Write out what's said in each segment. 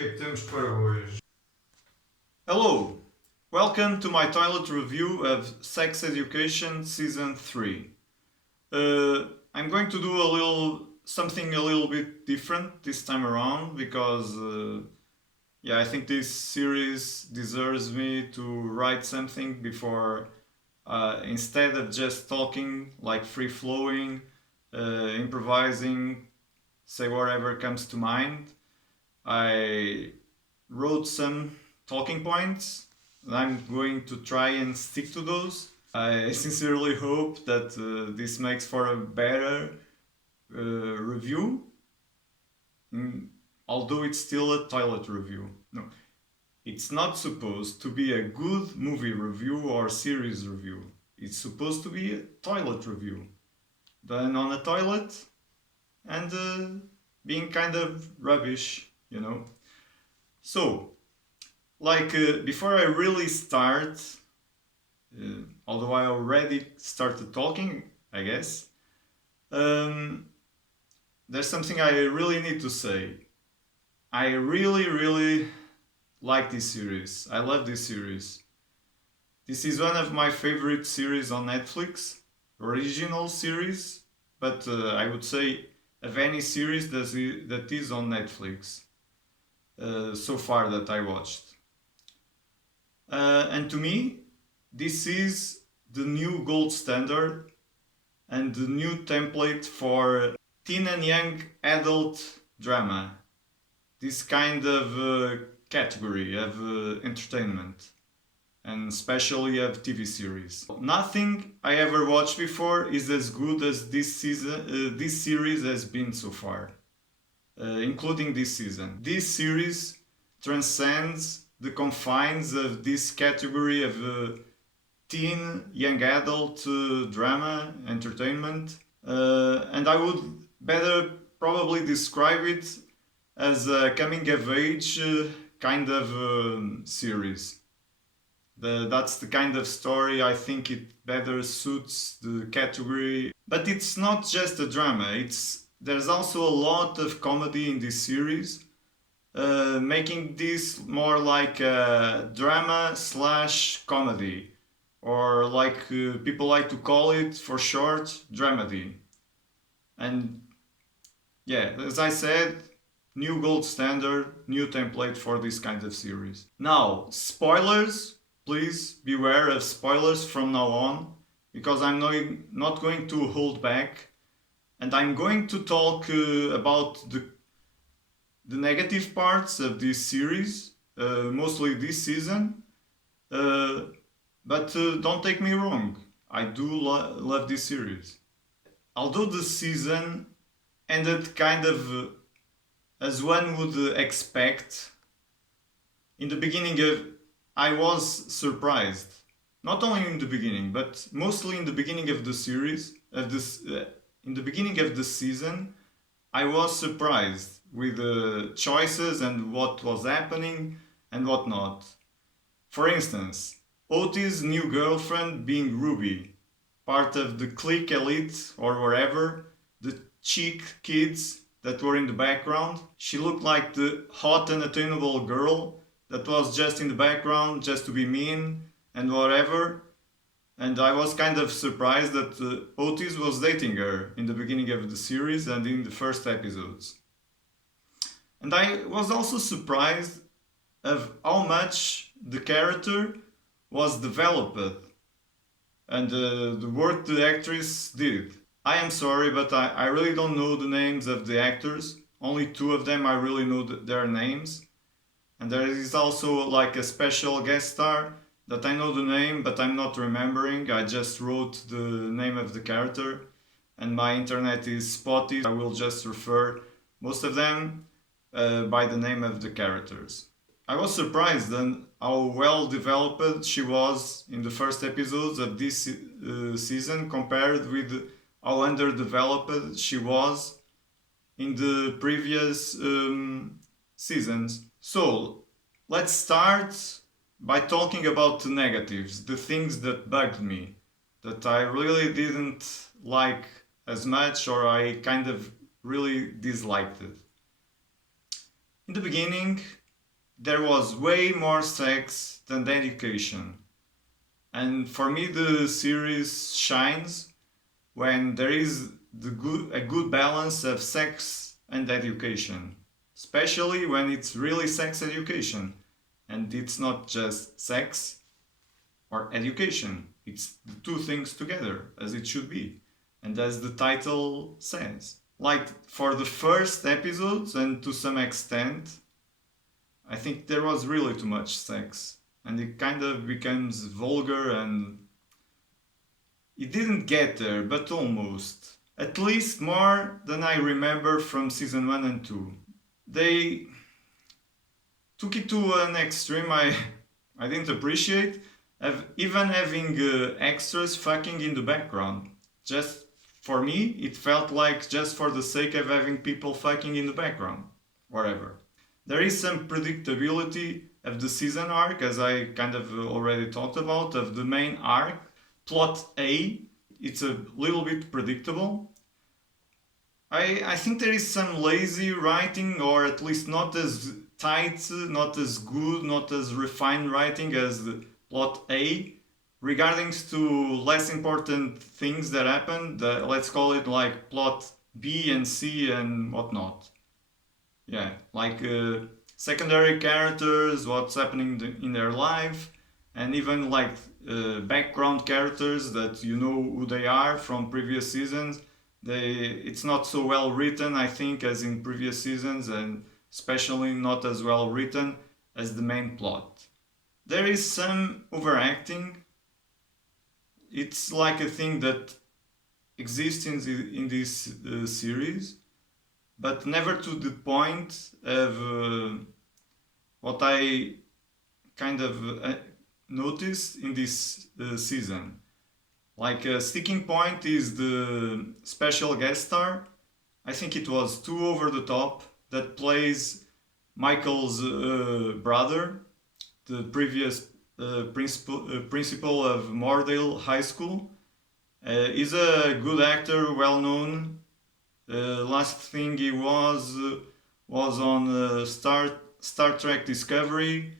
que é que temos para hoje? Hello, welcome to my toilet review of Sex Education Season 3. I'm going to do something a little bit different this time around because I think this series deserves me to write something before instead of just talking like free flowing, improvising, say whatever comes to mind. I wrote some talking points. I'm going to try and stick to those. I sincerely hope that this makes for a better review, mm, although it's still a toilet review. No, it's not supposed to be a good movie review or series review. It's supposed to be a toilet review, done on a toilet and being kind of rubbish, you know. So, before I really start, although I already started talking, I guess, um, there's something I really need to say. I really, really like this series. I love this series. This is one of my favorite series on Netflix, original series, but I would say of any series that is on Netflix so far that I watched. And to me, this is the new gold standard and the new template for teen and young adult drama. This kind of category of entertainment, and especially of TV series. Nothing I ever watched before is as good as this series has been so far, including this season. This series transcends the confines of this category of teen, young adult drama, entertainment, and I would better probably describe it as a coming of age kind of series. That's the kind of story I think it better suits the category. But it's not just a drama, there's also a lot of comedy in this series, making this more like a drama slash comedy, or like people like to call it for short, dramedy. And yeah, as I said, new gold standard, new template for this kind of series. Now, spoilers, please beware of spoilers from now on, because I'm not going to hold back, and I'm going to talk about the negative parts of this series, mostly this season. But don't take me wrong, I do love this series. Although the season ended kind of as one would expect, in the beginning I was surprised. Not only in the beginning, but mostly in the beginning of the series, in the beginning of the season, I was surprised with the choices and what was happening and what not. For instance, Otis' new girlfriend being Ruby, part of the clique elite or wherever, the chic kids that were in the background. She looked like the hot and attainable girl that was just in the background just to be mean and whatever. And I was kind of surprised that Otis was dating her in the beginning of the series and in the first episodes. And I was also surprised of how much the character was developed and the work the actress did. I am sorry, but I really don't know the names of the actors. Only two of them I really know their names. And there is also like a special guest star that I know the name, but I'm not remembering. I just wrote the name of the character, and my internet is spotty. I will just refer most of them by the name of the characters. I was surprised on how well developed she was in the first episodes of this season compared with how underdeveloped she was in the previous seasons. So let's start by talking about the negatives, the things that bugged me, that I really didn't like as much, or I kind of really disliked it. In the beginning, there was way more sex than education. And for me, the series shines when there is a good balance of sex and education, especially when it's really sex education and it's not just sex or education. It's the two things together, as it should be, and as the title says. Like for the first episodes, and to some extent, I think there was really too much sex, and it kind of becomes vulgar, and it didn't get there, but almost. At least more than I remember from season 1 and 2. They took it to an extreme I didn't appreciate, even having extras fucking in the background. Just for me, it felt like just for the sake of having people fucking in the background. Whatever. There is some predictability of the season arc, as I kind of already talked about, of the main arc. Plot A, it's a little bit predictable. I think there is some lazy writing, or at least not as tight, not as good, not as refined writing as the plot A, regarding to less important things that happen. Let's call it like plot B and C and whatnot. Yeah, like secondary characters, what's happening in their life, and even like background characters that you know who they are from previous seasons. It's not so well written, I think, as in previous seasons, and especially not as well written as the main plot. There is some overacting. It's like a thing that exists in this series, but never to the point of what I kind of noticed in this season. Like a sticking point is the special guest star. I think it was too over the top, that plays Michael's brother, the previous principal of Mordale High School. He's a good actor, well known. Last thing he was on Star Trek Discovery,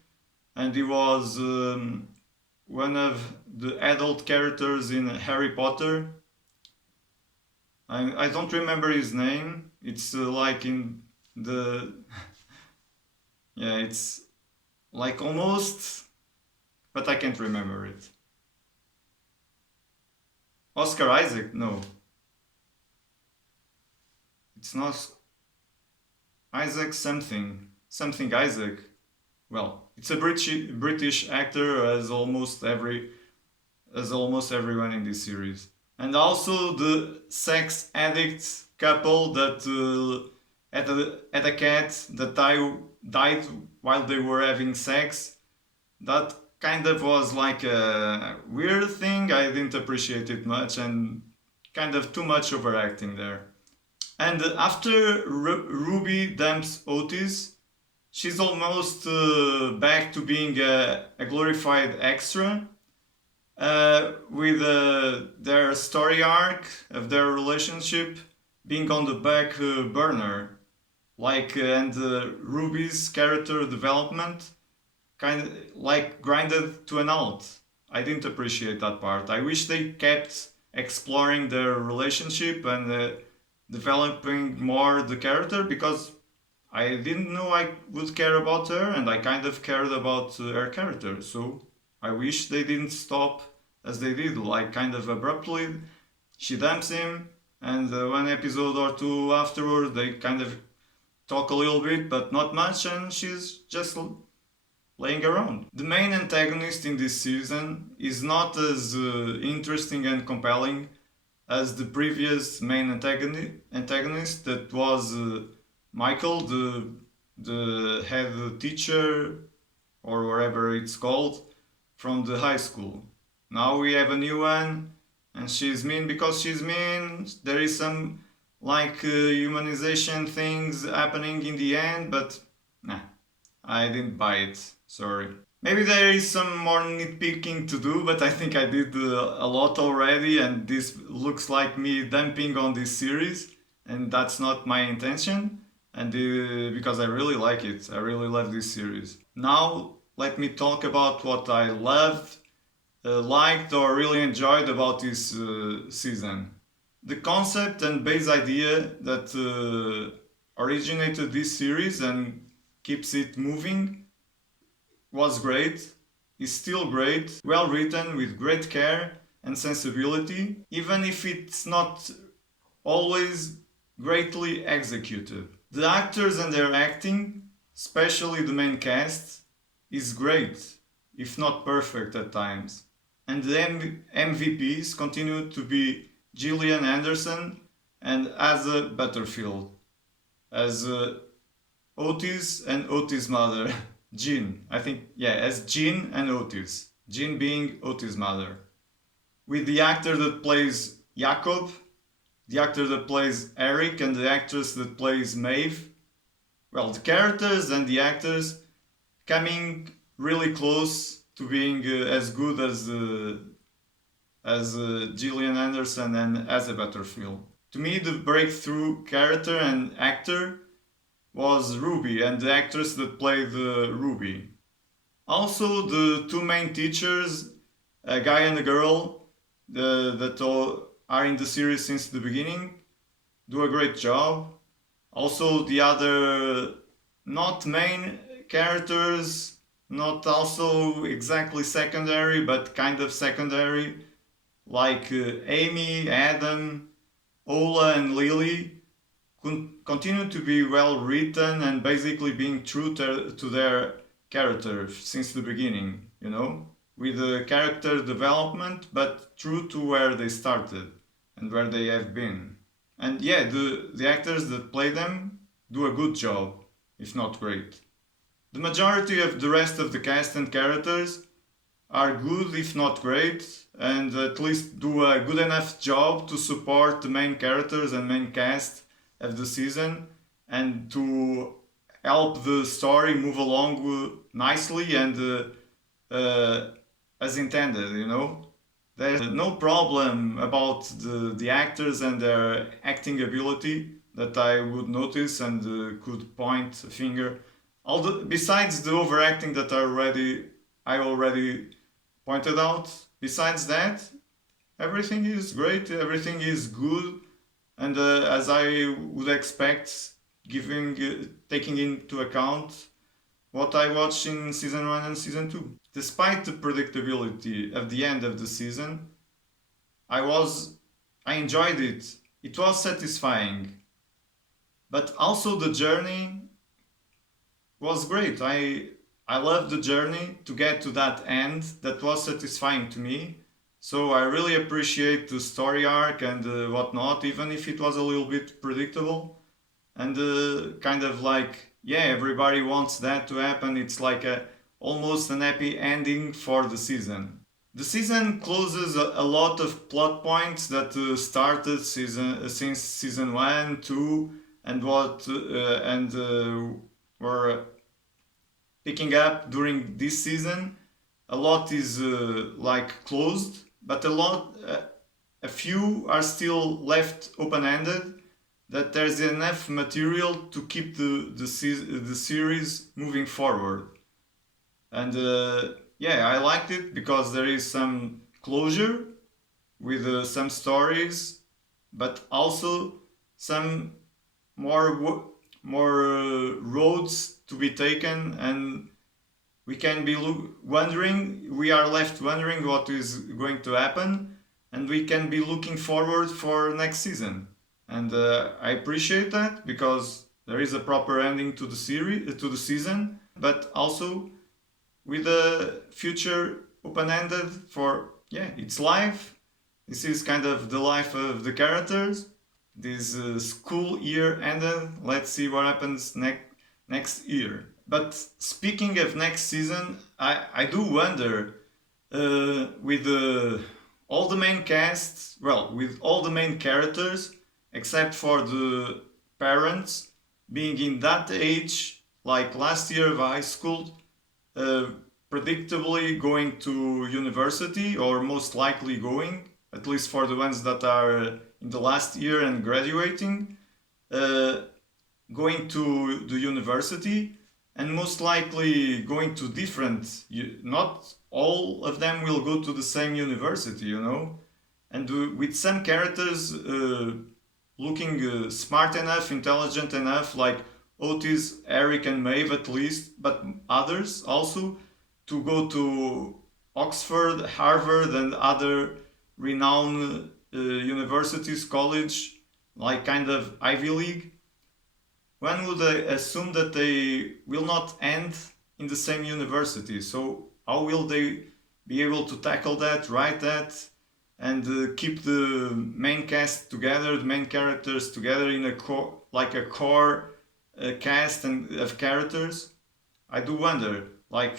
and he was one of the adult characters in Harry Potter. I don't remember his name. It's like in the yeah, it's like almost, but I can't remember it. Oscar Isaac? No, it's not Isaac something Isaac. Well, it's a British actor, as almost everyone in this series, and also the sex addict couple that had a cat that died while they were having sex. That kind of was like a weird thing. I didn't appreciate it much, and kind of too much overacting there. And after Ruby dumps Otis, she's almost back to being a glorified extra, with their story arc of their relationship being on the back burner. Like, and Ruby's character development kind of like grinded to an halt. I didn't appreciate that part. I wish they kept exploring their relationship and developing more the character, because I didn't know I would care about her, and I kind of cared about her character. So I wish they didn't stop as they did, like kind of abruptly. She dumps him, and one episode or two afterward, they kind of talk a little bit, but not much, and she's just laying around. The main antagonist in this season is not as interesting and compelling as the previous main antagonist that was Michael, the head teacher, or whatever it's called, from the high school. Now we have a new one, and she's mean because she's mean. There is some like humanization things happening in the end, but nah, I didn't buy it. Sorry. Maybe there is some more nitpicking to do, but I think I did a lot already, and this looks like me dumping on this series, and that's not my intention. And because I really like it, I really love this series. Now let me talk about what I loved, liked, or really enjoyed about this season. The concept and base idea that originated this series and keeps it moving was great, is still great, well written with great care and sensibility, even if it's not always greatly executed. The actors and their acting, especially the main cast, is great, if not perfect at times. And the MVPs continue to be Gillian Anderson and Asa Butterfield as Otis and Otis' mother, Jean. I think, yeah, as Jean and Otis. Jean being Otis' mother. With the actor that plays Jacob, the actor that plays Eric, and the actress that plays Maeve. Well, the characters and the actors coming really close to being as good as Gillian Anderson and Asa Butterfield. To me, the breakthrough character and actor was Ruby and the actress that played Ruby. Also, the two main teachers, a guy and a girl, that all are in the series since the beginning, do a great job. Also, the other not main characters, not also exactly secondary, but kind of secondary, like Amy, Adam, Ola, and Lily, continue to be well written and basically being true to their character since the beginning, you know, with the character development, but true to where they started and where they have been. And yeah, the actors that play them do a good job, if not great. The majority of the rest of the cast and characters are good, if not great, and at least do a good enough job to support the main characters and main cast of the season and to help the story move along nicely and as intended, you know. There's no problem about the actors and their acting ability that I would notice and could point a finger. Although, besides the overacting that I already pointed out, besides that, everything is great, everything is good, and as I would expect, taking into account what I watched in season 1 and season 2. Despite the predictability of the end of the season, I was I enjoyed it. It was satisfying. But also the journey was great. I loved the journey to get to that end that was satisfying to me. So I really appreciate the story arc and whatnot, even if it was a little bit predictable and kind of like, yeah, everybody wants that to happen. It's like almost an happy ending for the season. The season closes a lot of plot points that started since season 1, 2, and were picking up during this season. A lot is like closed, but a few are still left open-ended. That there's enough material to keep the series moving forward. And yeah, I liked it because there is some closure with some stories, but also some more roads to be taken, and we can be wondering. We are left wondering what is going to happen, and we can be looking forward for next season. And I appreciate that because there is a proper ending to the series, to the season, but also with a future open-ended for, yeah, it's life. This is kind of the life of the characters. This school year ended. Let's see what happens next year. But speaking of next season, I do wonder with all the main casts, well, with all the main characters except for the parents being in that age, like last year of high school, uh, predictably going to university, or most likely going, at least for the ones that are in the last year and graduating, uh, going to the university, and most likely going to different. Not all of them will go to the same university, you know, and with some characters looking smart enough, intelligent enough, like Otis, Eric, and Maeve at least, but others also to go to Oxford, Harvard, and other renowned universities, college, like kind of Ivy League. One would assume that they will not end in the same university. So how will they be able to tackle that, write that, and keep the main cast together, the main characters together in a core, like a core cast and of characters? I do wonder. Like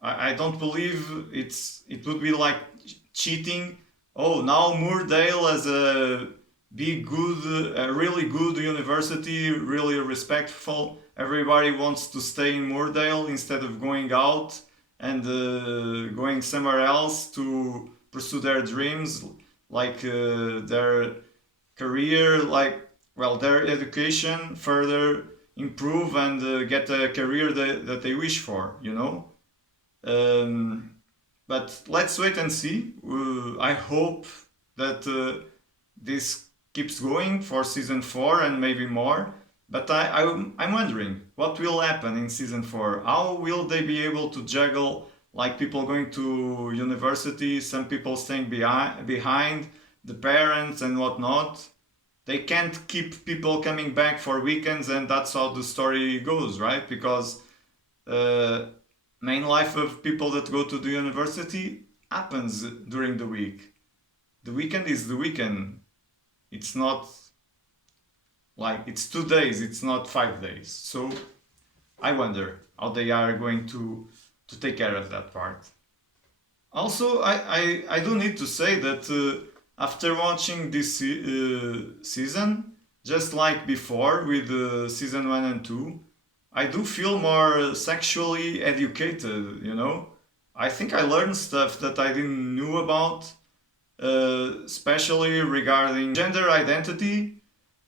I don't believe it would be like cheating. Oh, now Moordale as a big good, a really good university, really respectful. Everybody wants to stay in Moordale instead of going out and going somewhere else to pursue their dreams, like their career, like well, their education further improve and get a career that they wish for. You know. Um, but let's wait and see. I hope that this keeps going for season 4 and maybe more. But I'm wondering what will happen in season 4. How will they be able to juggle like people going to university, some people staying behind, the parents and whatnot? They can't keep people coming back for weekends, and that's how the story goes, right? Because uh, main life of people that go to the university happens during the week. The weekend is the weekend. It's not like it's 2 days, it's not 5 days. So I wonder how they are going to take care of that part. Also, I do need to say that after watching this season, just like before with season 1 and 2, I do feel more sexually educated, you know? I think I learned stuff that I didn't knew about, especially regarding gender identity,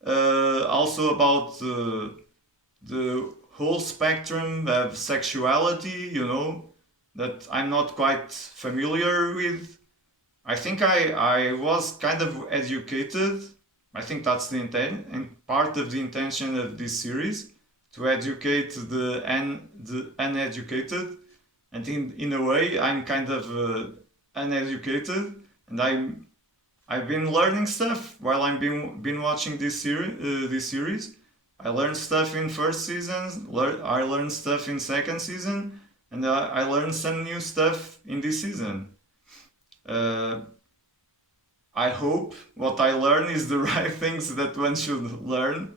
also about the whole spectrum of sexuality, you know, that I'm not quite familiar with. I think I was kind of educated. I think that's the intent and part of the intention of this series to educate the uneducated. And in a way, I'm kind of uneducated, and I've been learning stuff while I've been watching this series. I learned stuff in first season. I learned stuff in second season, and I learned some new stuff in this season. Uh, I hope what I learn is the right things that one should learn,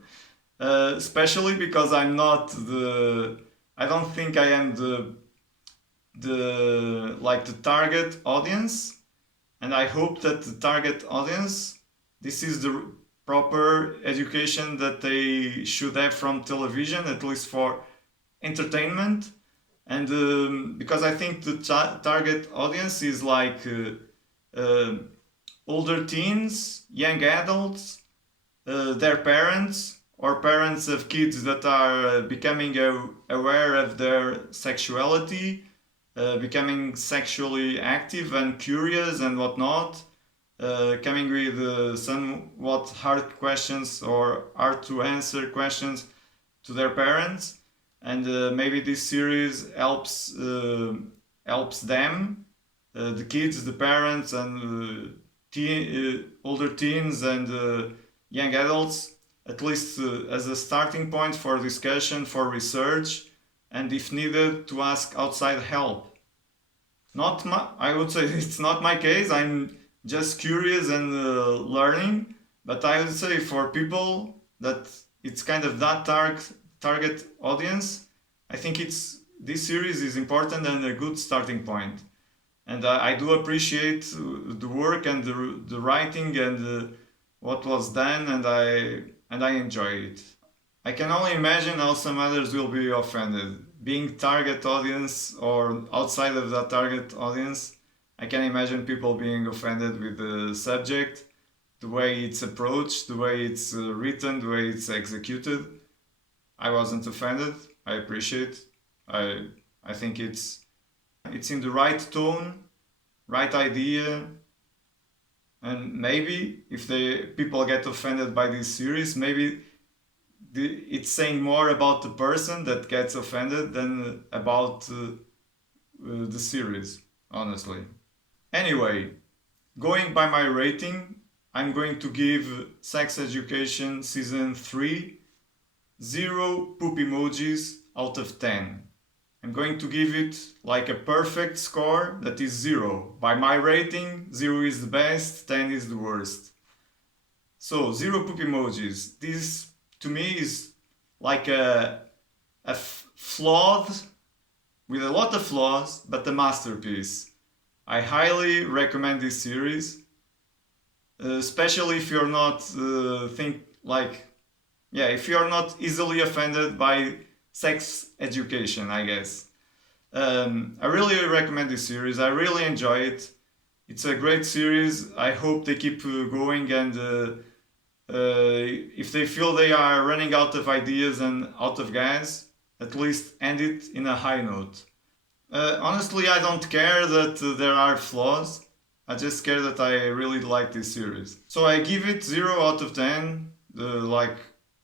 especially because I'm not the. I don't think I am the like the target audience, and I hope that the target audience, this is the proper education that they should have from television, at least for entertainment. And because I think the target audience is like older teens, young adults, their parents, or parents of kids that are becoming aware of their sexuality, becoming sexually active and curious and whatnot, coming with somewhat hard questions or hard to answer questions to their parents, and maybe this series helps them, the kids, the parents, and older teens and young adults, at least as a starting point for discussion, for research, and if needed, to ask outside help. Not my, I would say it's not my case. I'm just curious and learning, but I would say for people that it's kind of that target audience, I think it's this series is important and a good starting point. And I do appreciate the work and the writing and what was done, and I enjoy it. I can only imagine how some others will be offended. Being target audience or outside of that target audience, I can imagine people being offended with the subject, the way it's approached, the way it's written, the way it's executed. I wasn't offended. I appreciate. I I think it's in the right tone, right idea, and maybe if the people get offended by this series, maybe it's saying more about the person that gets offended than about the series, honestly. Anyway, going by my rating, I'm going to give Sex Education Season 3 0 poop emojis out of 10. I'm going to give it like a perfect score that is 0. By my rating, 0 is the best, 10 is the worst. So, 0 poop emojis. This to me is like a flawed, with a lot of flaws, but a masterpiece. I highly recommend this series, especially if you're not if you're not easily offended by sex education, I guess. I really recommend this series. I really enjoy it. It's a great series. I hope they keep going, and if they feel they are running out of ideas and out of gas, at least end it in a high note. Honestly, I don't care that there are flaws. I just care that I really like this series. So I give it 0 out of 10, the like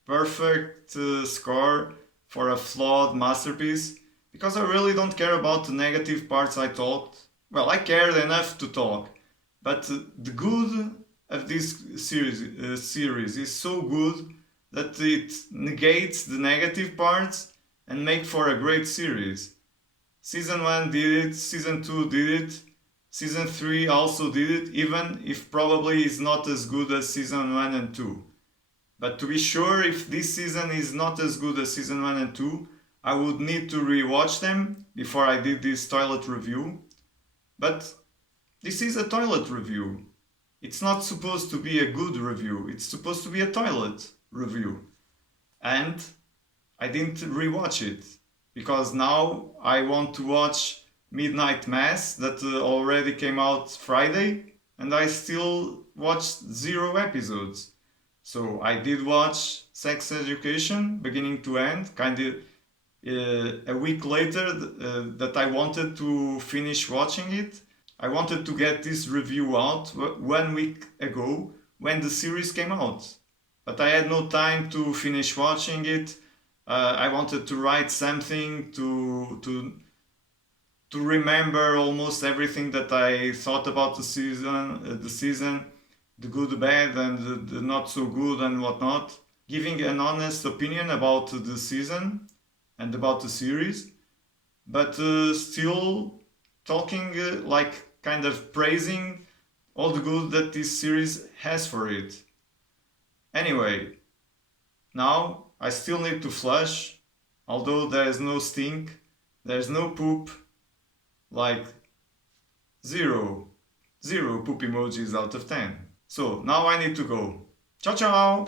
perfect score for a flawed masterpiece, because I really don't care about the negative parts I talked. Well, I cared enough to talk, but the good of this series is so good that it negates the negative parts and make for a great series. Season 1 did it, Season 2 did it, Season 3 also did it, even if probably is not as good as Season 1 and 2. But to be sure, if this season is not as good as Season 1 and 2, I would need to rewatch them before I did this toilet review. But this is a toilet review. It's not supposed to be a good review, it's supposed to be a toilet review. And I didn't rewatch it because now I want to watch Midnight Mass that already came out Friday, and I still watched 0 episodes. So I did watch Sex Education beginning to end, kind of a week later that I wanted to finish watching it. I wanted to get this review out 1 week ago when the series came out, but I had no time to finish watching it. I wanted to write something to remember almost everything that I thought about the good, the bad, and the not so good and whatnot, giving an honest opinion about the season and about the series, but still talking like kind of praising all the good that this series has for it. Anyway, now I still need to flush, although there is no stink, there's no poop, like 0 poop emojis out of 10. So now I need to go. Ciao ciao!